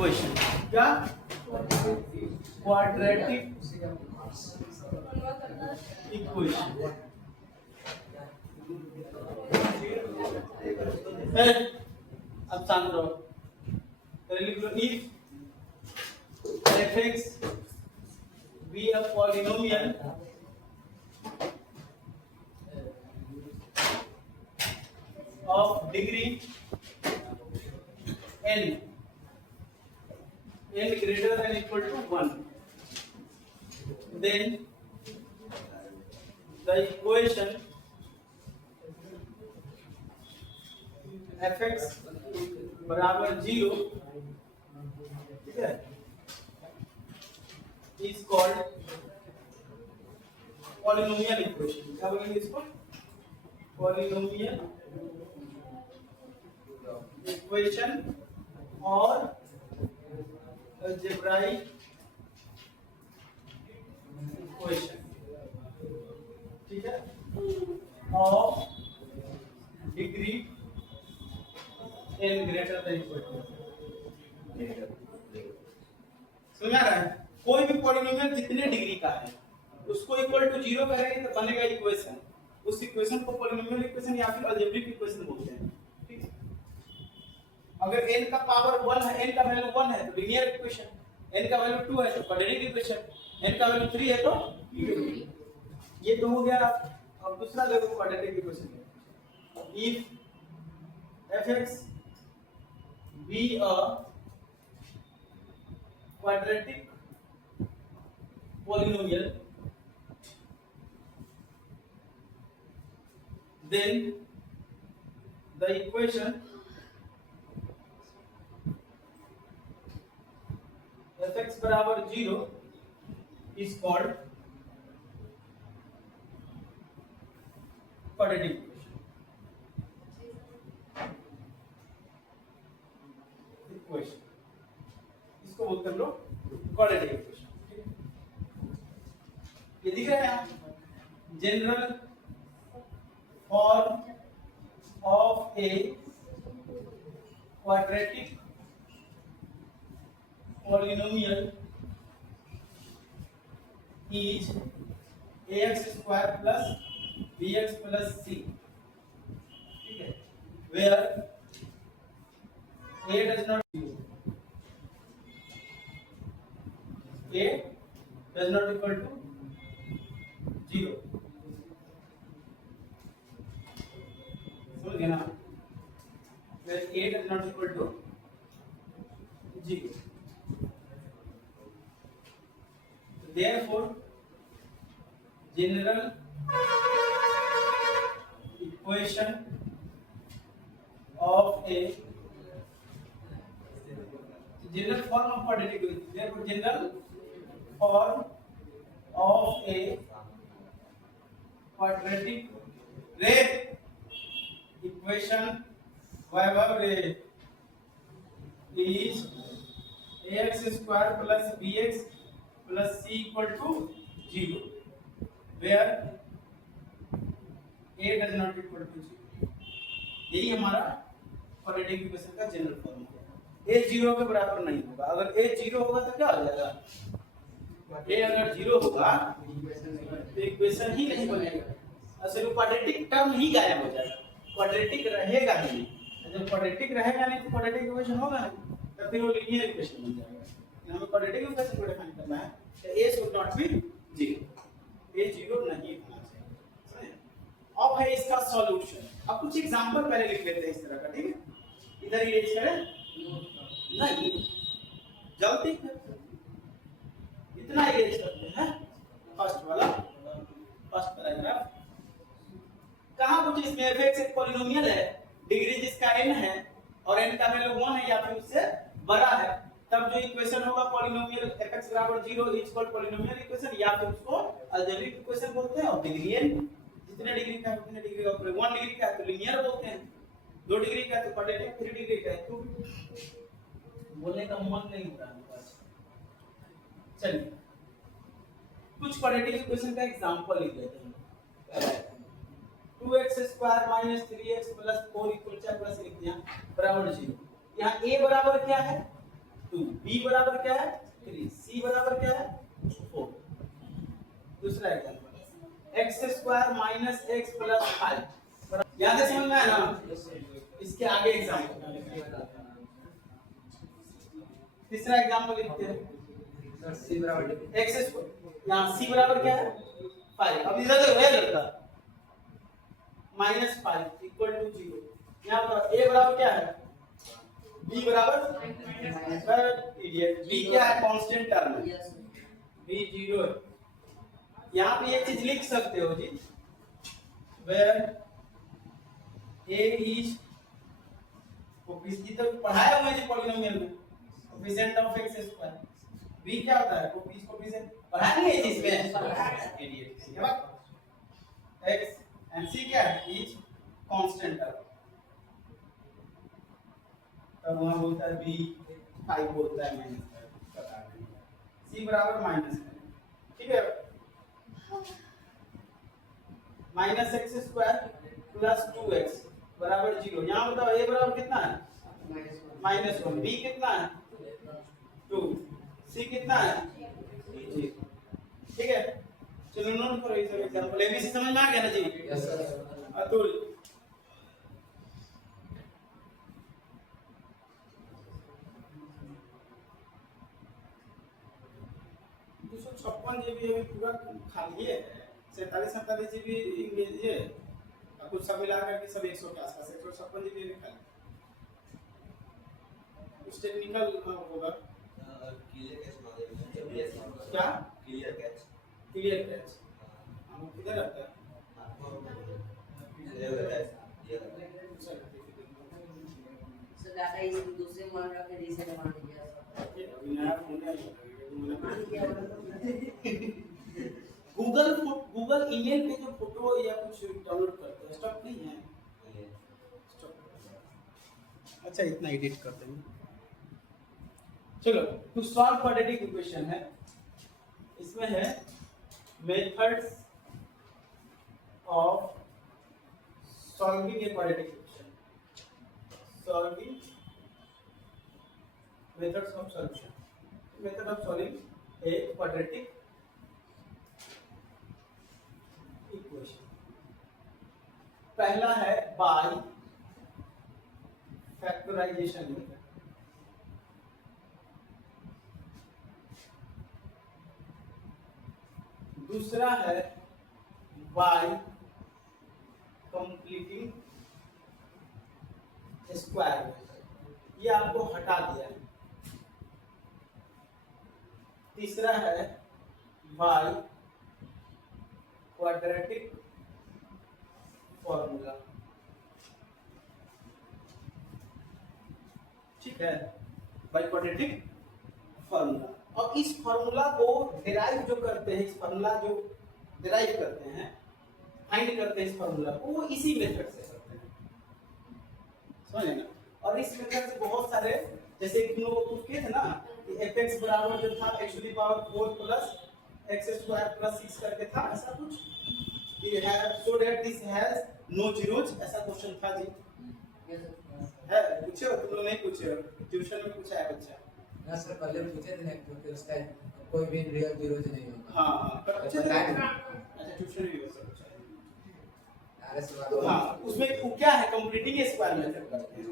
Equation, क्या quadratic equation. अब शांत रहो, लिख लो if fx be a polynomial of degree n greater than equal to 1, then the equation fx बराबर 0, ठीक है, is called polynomial equation। क्या बोलेंगे इसको? polynomial equation और algebraic equation, ठीक है, of degree n greater than equal to, समझ आ रहा है? कोई भी पॉलिनोमियल जितने डिग्री का है उसको इक्वल टू 0 करेंगे तो बनेगा इक्वेशन। उस इक्वेशन को पॉलिनोमियल इक्वेशन या फिर अलजेब्रिक इक्वेशन बोलते हैं, ठीक है। अगर n का पावर 1 है, n का वैल्यू 1 है तो लीनियर इक्वेशन, n का वैल्यू 2 है तो क्वाड्रेटिक इक्वेशन, n का वैल्यू 3 है तो ये तो हो गया। अब दूसरा देखो quadratic equation, if fx be a quadratic polynomial, then the equation fx बराबर 0 is called quadratic equation। इसको बोलते हैं लोग क्वाड्रेटिक इक्वेशन। ये दिख रहा है यहाँ, general form of a quadratic polynomial is ax square plus bx plus c, ठीक है, where a does not a does not equal to 0, समझ गए ना? where a does not equal to 0, therefore general equation of a general form of quadratic equation, therefore general form of a quadratic equation is ax square plus bx plus c equal to 0, where a does not equal to 0। यही हमारा quadratic equation का general form है। a 0 के बराबर नहीं होगा। अगर a 0 होगा तो क्या हो जाएगा? a अगर 0 होगा तो इक्वेशन ही नहीं बनेगा, असल क्वाड्रेटिक टर्म ही गायब हो जाएगा, क्वाड्रेटिक रहेगा नहीं। जब क्वाड्रेटिक रहेगा नहीं तो क्वाड्रेटिक इक्वेशन होगा नहीं, तो फिर वो लीनियर इक्वेशन बन जाएगा। हमें क्वाड्रेटिक इक्वेशन को डिफाइन करना है तो a should not be 0, a 0 नहीं होना चाहिए। अब है इसका सॉल्यूशन। अब कुछ एग्जांपल पहले लिख लेते हैं इस तरह का, ठीक है। इधर इरेज करें नहीं, जल्दी इतना इरेज करते हैं। फर्स्ट वाला, फर्स्ट पैराग्राफ, कहां कुछ इसमें fx एक पॉलिनोमियल है, डिग्री जिसका n है और n का वैल्यू 1 है या फिर उससे बड़ा है, तब जो इक्वेशन होगा पॉलिनोमियल fx बराबर 0 इज कॉल्ड पॉलिनोमियल इक्वेशन, या फिर उसको अलजेब्रिक इक्वेशन बोलते हैं। और डिग्री n जितने डिग्री का है उतने डिग्री का, 1 डिग्री का है तो लीनियर बोलते हैं, 2 डिग्री का है तो क्वाड्रेटिक, 3 डिग्री का है तो बोलने का मन नहीं हो रहा है। चलिए कुछ क्वाड्रेटिक इक्वेशन का एग्जांपल लिख लेते हैं। 2x square minus 3x plus 4 equal 4 plus लिख दिया बराबर 0। यहाँ a बराबर क्या है? 2, b बराबर क्या है 3, c बराबर क्या है 4। दूसरा example x square minus x plus 5, याद है समझ में आया ना। इसके आगे एग्जांपल, तीसरा एग्जांपल लिखते हैं c बराबर x स्क्वायर, यहाँ c बराबर क्या है 5। अब इधर देखो ये लड़का -5 इक्वल टू 0, यहाँ पर a बराबर क्या है b बराबर इडियट, b क्या है कांस्टेंट टर्म है, b 0 है। यहाँ पे ये चीज लिख सकते हो जी, where a is कोफिशिएंट तो पढ़ाया हुआ है जी पॉलिनोमियल में, coefficient of x square, b क्या होता है कोफिशिएंट पढ़ा नहीं है इसमें इडियट, ये बात x एंड c क्या है इज कांस्टेंट टर्म, तब वहां बोलता है b 5 बोलता है -5 पता नहीं, c बराबर -5, ठीक है -x स्क्वायर प्लस 2x बराबर 0। यहाँ बताओ a बराबर कितना है -1, b कितना है 2, c कितना है 3, ठीक है। चलो नोट करो ये सब एग्जांपल, एबीसी समझ में आ गया ना जी। Yes sir. अतुल 256 जीबी अभी पूरा खाली है, 47 जीबी इंग्लिश है, कुछ सब मिला करके सब 100 के आसपास 156 जीबी अभी खाली। कुछ टेक्निकल होगा क्या क्लियर कैच हम किधर रहता है सर डाटा इस दूसरे मान रखा है रीसेट मान दिया अभी नया फोन गूगल ईमेल पे जो फोटो या कुछ डाउनलोड करते हैं स्टॉप नहीं है, अच्छा इतना एडिट करते हैं। चलो टू सॉल्व क्वाड्रेटिक इक्वेशन है, इसमें है methods of solving a quadratic equation, solving methods of solution, method of solving a quadratic equation. पहला है बाय फैक्टराइजेशन मेथड, दूसरा है बाय कंप्लीटिंग स्क्वायर मेथड, ये आपको हटा दिया है। तीसरा है बाय क्वाड्रेटिक फॉर्मूला, ठीक है बाय क्वाड्रेटिक फॉर्मूला। और इस फॉर्मूला को डिराइव जो करते हैं, इस फॉर्मूला जो डिराइव करते हैं फाइंड करते हैं इस फॉर्मूला को, वो इसी मेथड से करते हैं, समझे ना। और इस मेथड से बहुत सारे, जैसे तुम लोगों को प्रूफ किए थे ना कि fx बराबर जो था x to the power 4 plus x square plus 6 करके था, ऐसा कुछ ये है, so that this has no zeros, ऐसा क्वेश्चन था जी है, पूछे हो तुम लोग नहीं पूछे हो, ट्यूशन में पूछा है बच्चा ना सर, पहले पूछे थे ना क्योंकि उसका कोई भी रियल जीरोज नहीं होता। हाँ पर पूछे थे, अच्छा ट्यूशन में भी हो सकता है। अरे सर तो हाँ उसमें वो क्या है कंप्लीटिंग स्क्वायर मेथड करते हैं,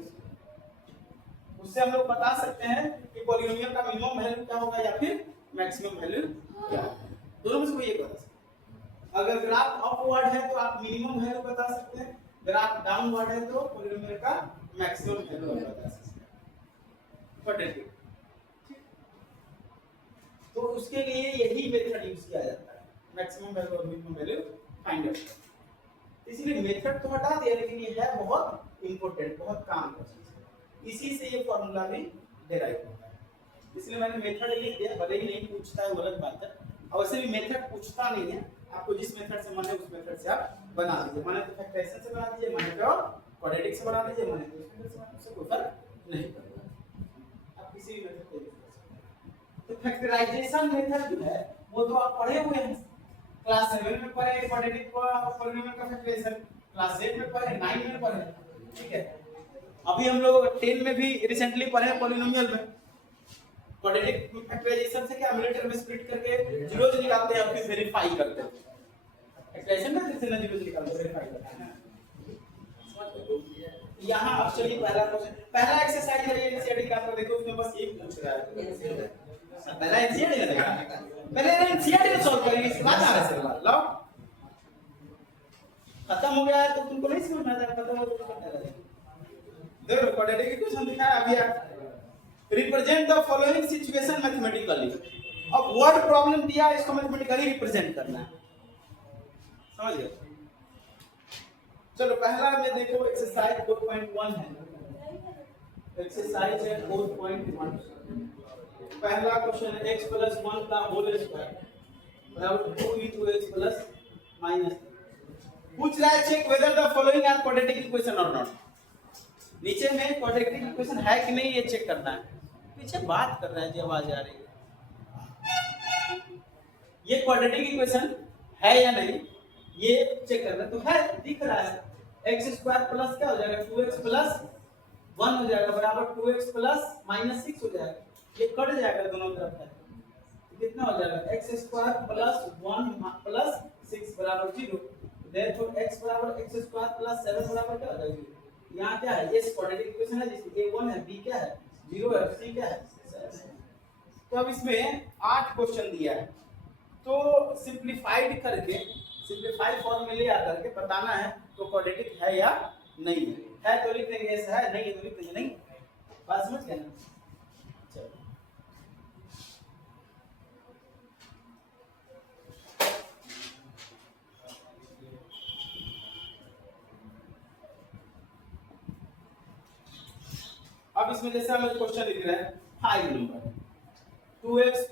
उससे हम लोग बता सकते हैं कि पॉलिनोमियल का मिनिमम वैल्यू क्या होगा या फिर मैक्सिमम वैल्यू क्या होगा, दोनों में से कोई एक बता सकते हैं। अगर ग्राफ अपवर्ड है तो आप मिनिमम वैल्यू बता सकते हैं, ग्राफ डाउनवर्ड है तो पॉलिनोमियल का मैक्सिमम वैल्यू बता सकते हैं। क्वाड्रेटिक, तो उसके लिए यही मेथड यूज किया जाता है, मैक्सिमम वैल्यू और मिनिमम वैल्यू फाइंड आउट। इसलिए मेथड तो हटा दिया, लेकिन ये है बहुत इंपॉर्टेंट, बहुत काम का चीज है, इसी से ये फॉर्मूला भी डिराइव होता है। इसलिए मैंने मेथड लिख दिया, भले ही नहीं पूछता है वो अलग बात है, और वैसे भी मेथड पूछता नहीं है, आपको जिस मेथड से मन है उस मेथड से आप बना दीजिए, माने तो फैक्टराइजेशन से बना दीजिए, माने तो क्वाड्रेटिक से बना दीजिए, माने तो उसमें से उससे कोई फर्क नहीं पड़ेगा, आप किसी भी मेथड को यूज कर सकते हैं। तो फैक्टराइजेशन मेथड जो है वो तो आप पढ़े हुए हैं, क्लास 7 में पढ़े क्वाड्रेटिक पॉलिनोमियल का फैक्टराइजेशन, क्लास 8 में पढ़े, 9 में पढ़े, ठीक है। अभी हम लोग 10 में भी रिसेंटली पढ़े पॉलिनोमियल में, क्वाड्रेटिक फैक्टराइजेशन से क्या मिनट में स्प्लिट करके जीरोज निकालते हैं और फिर वेरीफाई करते हैं। फैक्टराइजेशन में जैसे ना जीरोज निकालते हैं वेरीफाई करते हैं। यहाँ अब चलिए पहला क्वेश्चन, पहला एक्सरसाइज है ये एनसीईआरटी का, आपको देखो उसमें बस एक पूछ रहा है। पहला एनसीईआरटी का देखा, पहले एनसीईआरटी को सॉल्व करेंगे, इसके बाद आगे चलना लो। खत्म हो गया है तो तुमको नहीं समझ में आता, खत्म हो तो करना है। देखो क्वाड्रेटिक इक्वेशन दिखाया अभी आप, represent the following situation mathematically. अब वर्ड प्रॉब्लम दिया है, इसको मैथमेटिकली रिप्रेजेंट करना है, समझ गए? चलो पहला में देखो एक्सरसाइज 4.1 है, एक्सरसाइज है 4.1। पहला क्वेश्चन है x + 1 का होल स्क्वायर बराबर 2 * x + -3। पूछ रहा है check whether the following are quadratic equation और नॉट। नीचे में क्वाड्रेटिक इक्वेशन है कि नहीं ये चेक करना है। पीछे बात कर रहा है जी, आवाज आ रही है। ये क्वाड्रेटिक इक्वेशन है या नहीं ये चेक करना है। तो है, दिख रहा है x² प्लस क्या हो जाएगा 2x + 1 हो जाएगा बराबर 2x + -6 हो जाएगा। ये कट जाएगा दोनों तरफ है, तो कितना हो जाएगा x² + 1 + 6 बराबर 0। देयरफॉर x बराबर x² + 7 बराबर क्या हो जाएगा। यहाँ क्या है, ये क्वाड्रेटिक इक्वेशन है जिसमें a 1 है, b क्या है 0 है, c क्या है 7 है। तो अब इसमें 8 क्वेश्चन दिया है, तो सिंपलीफाइड करके सिंपलीफाइड फॉर्म में ले आकर के बताना है तो क्वाड्रेटिक है या नहीं है तो लिख देंगे ऐसा है, नहीं है तो लिख देंगे नहीं। बात समझ गए ना? चलो अब इसमें जैसे हम क्वेश्चन लिख रहे हैं 5 नंबर 2x +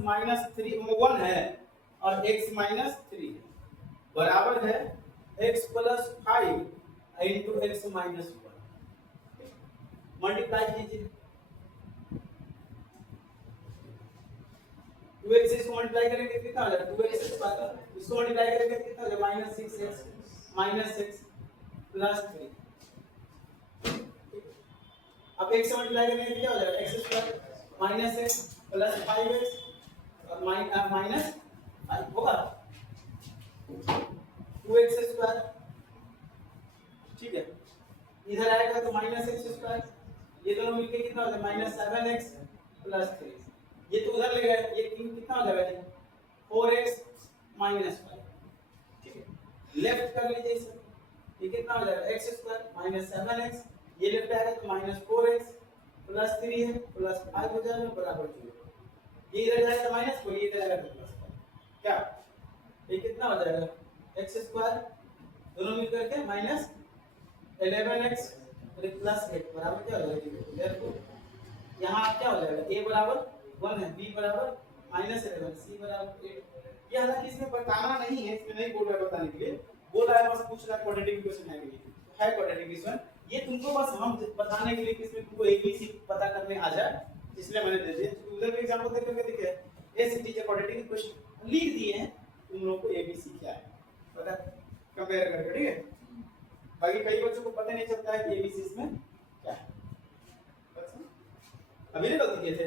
-3 1 है और x - 3 बराबर है x + 5 * x - 1। मल्टीप्लाई कीजिए 2x से इसको मल्टीप्लाई करेंगे कितना हो जाएगा 2x इसको मल्टीप्लाई करेंगे कितना हो जाएगा -6x -6 + 3। अब x से मल्टीप्लाई करेंगे क्या हो जाएगा x² - x + 5x और -5 होगा 2x²। ठीक है, इधर आएगा तो -x², ये दोनों मिलके कितना हो जाएगा -7x + 3। ये तो उधर ले गए, ये कितना हो जाएगा 4x - 5। ठीक है, लेफ्ट कर लीजिए इसे, ये कितना हो जाएगा x² - 7x, ये लेफ्ट आएगा तो -4x + 3 है +5 हो जाएगा बराबर 0। ये इधर जाएगा -4, ये इधर आएगा तो +5। क्या ये कितना हो जाएगा x² दोनों मिलकर के -11x + 8 बराबर क्या हो जाएगा 0। यहाँ क्या हो जाएगा a बराबर 1 है, b बराबर -11, c बराबर 8। ये हालांकि इसमें बताना नहीं है, इसमें नहीं बोल रहा है बताने के लिए, बोल रहा है बस पूछ रहा है क्वाड्रेटिक इक्वेशन है कि नहीं है। क्वाड्रेटिक इक्वेशन ये तुमको बस हम बताने के लिए कि इसमें तुमको ABC पता करने आ जाए, इसलिए मैंने दे दिया। उधर भी एग्जांपल दे करके देखिए ACT के क्वाड्रेटिक इक्वेशन लिख दिए हैं, तुम लोगों को ABC क्या है पता कंपेयर करके। ठीक है, बाकी कई बच्चों को पता नहीं चलता है कि ABC इसमें क्या है। अभी नहीं गलती किए थे,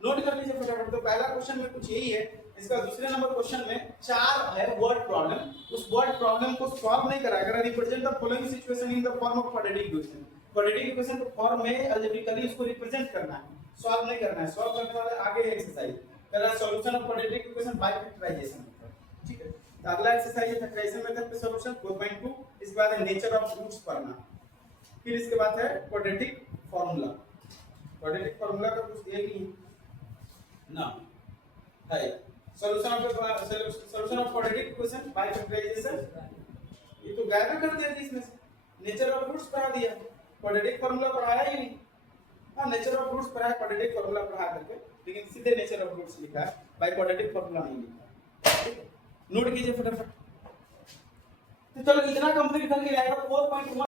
नोट कर लीजिए फटाफट। तो पहला क्वेश्चन में कुछ यही है। इसका दूसरे नंबर क्वेश्चन में 4 है वर्ड प्रॉब्लम, उस वर्ड प्रॉब्लम को सॉल्व नहीं करा कर represent the following situation in the form of quadratic equation. Quadratic equation को फॉर्म में अलजेब्रिकली उसको रिप्रेजेंट करना है, सॉल्व नहीं करना है। सॉल्व करने वाले आगे एक्सरसाइज पहला solution of quadratic equation by factorisation. ठीक है, तो अगला एक्सरसाइज है फैक्टराइजेशन मेथड पे सॉल्यूशन 4.2। इसके बाद है नेचर ऑफ रूट्स पढ़ना, फिर इसके बाद है क्वाड्रेटिक फार्मूला। क्वाड्रेटिक फार्मूला का कुछ दिया नहीं ना है। Solution of quadratic equation by factorisation ये तो गायब कर दिया जी इसमें से। नेचर ऑफ रूट्स पढ़ा दिया, क्वाड्रेटिक फार्मूला पढ़ाया ही नहीं। हां, नेचर ऑफ रूट्स पढ़ाया, क्वाड्रेटिक फार्मूला पढ़ा करके, लेकिन सीधे नेचर ऑफ रूट्स लिखा है, बाय क्वाड्रेटिक फार्मूला नहीं लिखा। ठीक है, नोट कीजिए फटाफट। तो चलो इतना कंप्लीट करके आएगा 4.1